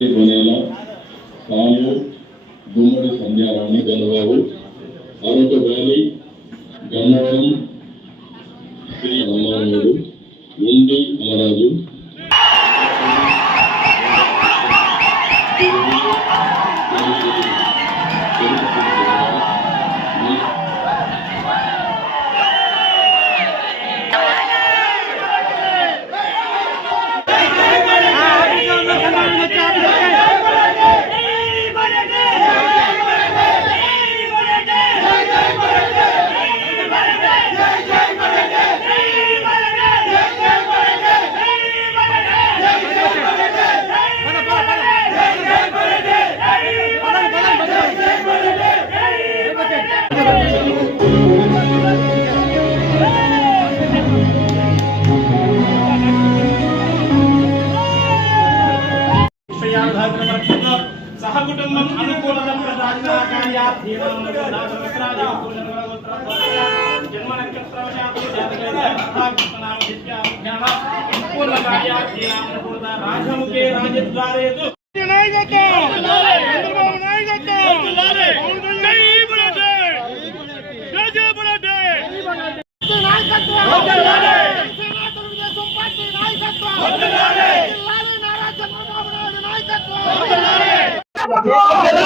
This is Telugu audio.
కొనేల సాము గుమ్మడి సంధ్యారాణి గణబాబు అరట వ్యాలీ గన్నవరం శ్రీ అమ్మారాయుడు ఉండి అమరాజు సహకుటుంబం అనుకూల జన్మ రాజముఖే రాజద్వారేతు నాయకత్వం చంద్రబాబు నాయకత్వం అవుతుంది